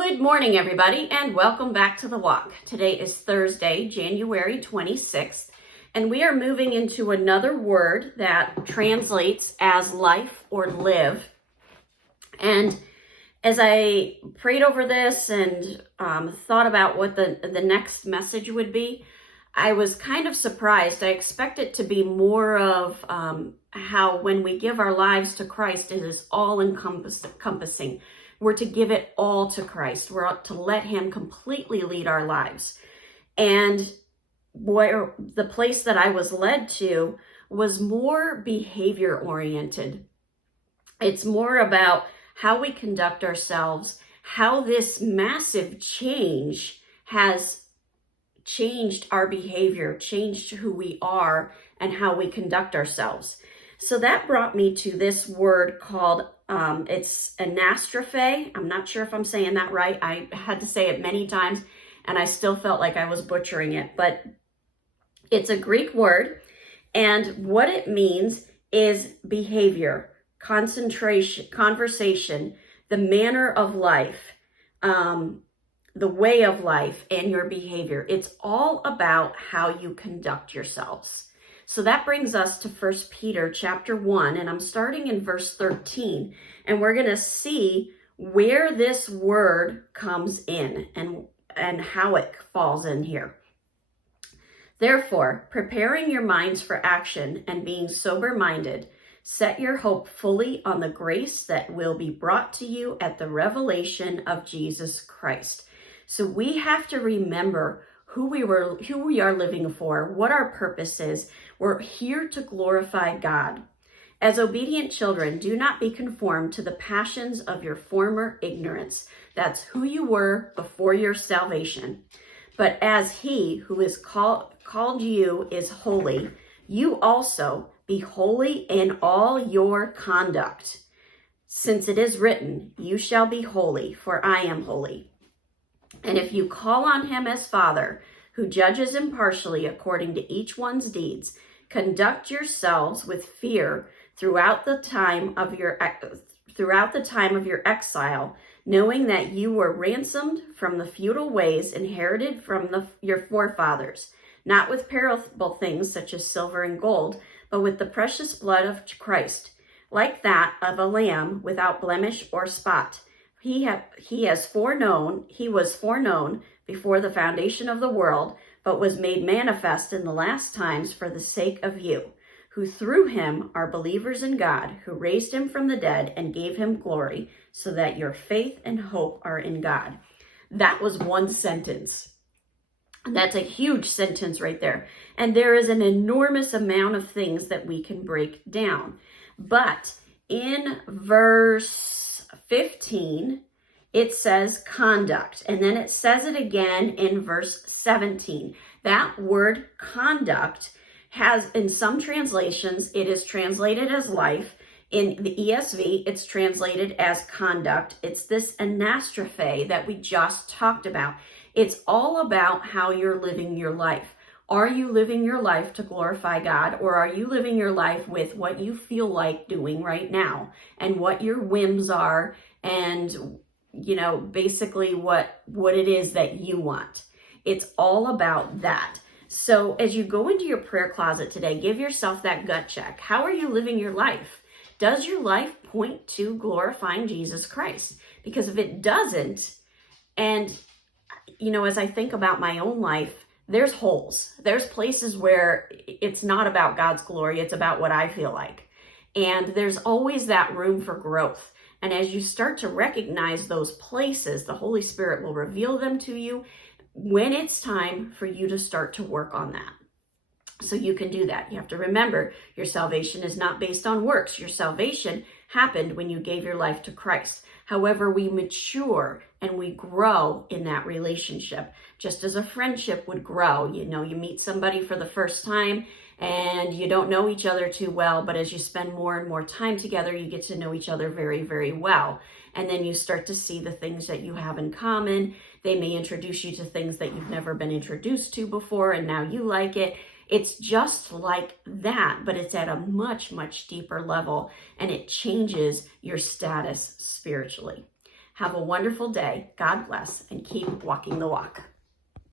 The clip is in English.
Good morning, everybody, and welcome back to The Walk. Today is Thursday, January 26th, and we are moving into another word that translates as life or live. And as I prayed over this and thought about what the next message would be, I was kind of surprised. I expect it to be more of how when we give our lives to Christ, it is all encompassing. We're to give it all to Christ. We're to let him completely lead our lives. And where the place that I was led to was more behavior oriented. It's more about how we conduct ourselves, how this massive change has changed our behavior, changed who we are, and how we conduct ourselves. So that brought me to this word called, it's anastrophe. I'm not sure if I'm saying that right. I had to say it many times, and I still felt like I was butchering it. But it's a Greek word, and what it means is behavior, concentration, conversation, the manner of life, the way of life, and your behavior. It's all about how you conduct yourselves. So that brings us to 1 Peter chapter 1, and I'm starting in verse 13, and we're going to see where this word comes in and how it falls in here. Therefore, preparing your minds for action and being sober-minded, set your hope fully on the grace that will be brought to you at the revelation of Jesus Christ. So we have to remember who we are living for, what our purpose is. We're here to glorify God. As obedient children, do not be conformed to the passions of your former ignorance. That's who you were before your salvation. But as he who is called you is holy, you also be holy in all your conduct. Since it is written, you shall be holy, for I am holy. And if you call on him as Father, who judges impartially according to each one's deeds, conduct yourselves with fear throughout the time of your exile, knowing that you were ransomed from the futile ways inherited from your forefathers, not with perishable things such as silver and gold, but with the precious blood of Christ, like that of a lamb without blemish or spot. He was foreknown before the foundation of the world, but was made manifest in the last times for the sake of you, who through him are believers in God, who raised him from the dead and gave him glory, so that your faith and hope are in God. That was one sentence. That's a huge sentence right there. And there is an enormous amount of things that we can break down. But in verse 15, it says conduct, and then it says it again in verse 17. That word conduct has, in some translations, it is translated as life. In the ESV, it's translated as conduct. It's this anastrophe that we just talked about. It's all about how you're living your life. Are you living your life to glorify God, or are you living your life with what you feel like doing right now and what your whims are and, basically what it is that you want? It's all about that. So as you go into your prayer closet today, give yourself that gut check. How are you living your life? Does your life point to glorifying Jesus Christ? Because if it doesn't, and, as I think about my own life, there's holes. There's places where it's not about God's glory. It's about what I feel like. And there's always that room for growth. And as you start to recognize those places, the Holy Spirit will reveal them to you when it's time for you to start to work on that. So you can do that. You have to remember, your salvation is not based on works. Your salvation happened when you gave your life to Christ. However, we mature and we grow in that relationship, just as a friendship would grow. You meet somebody for the first time and you don't know each other too well, but as you spend more and more time together, you get to know each other very, very well. And then you start to see the things that you have in common. They may introduce you to things that you've never been introduced to before, and now you like it. It's just like that, but it's at a much, much deeper level, and it changes your status spiritually. Have a wonderful day. God bless, and keep walking the walk.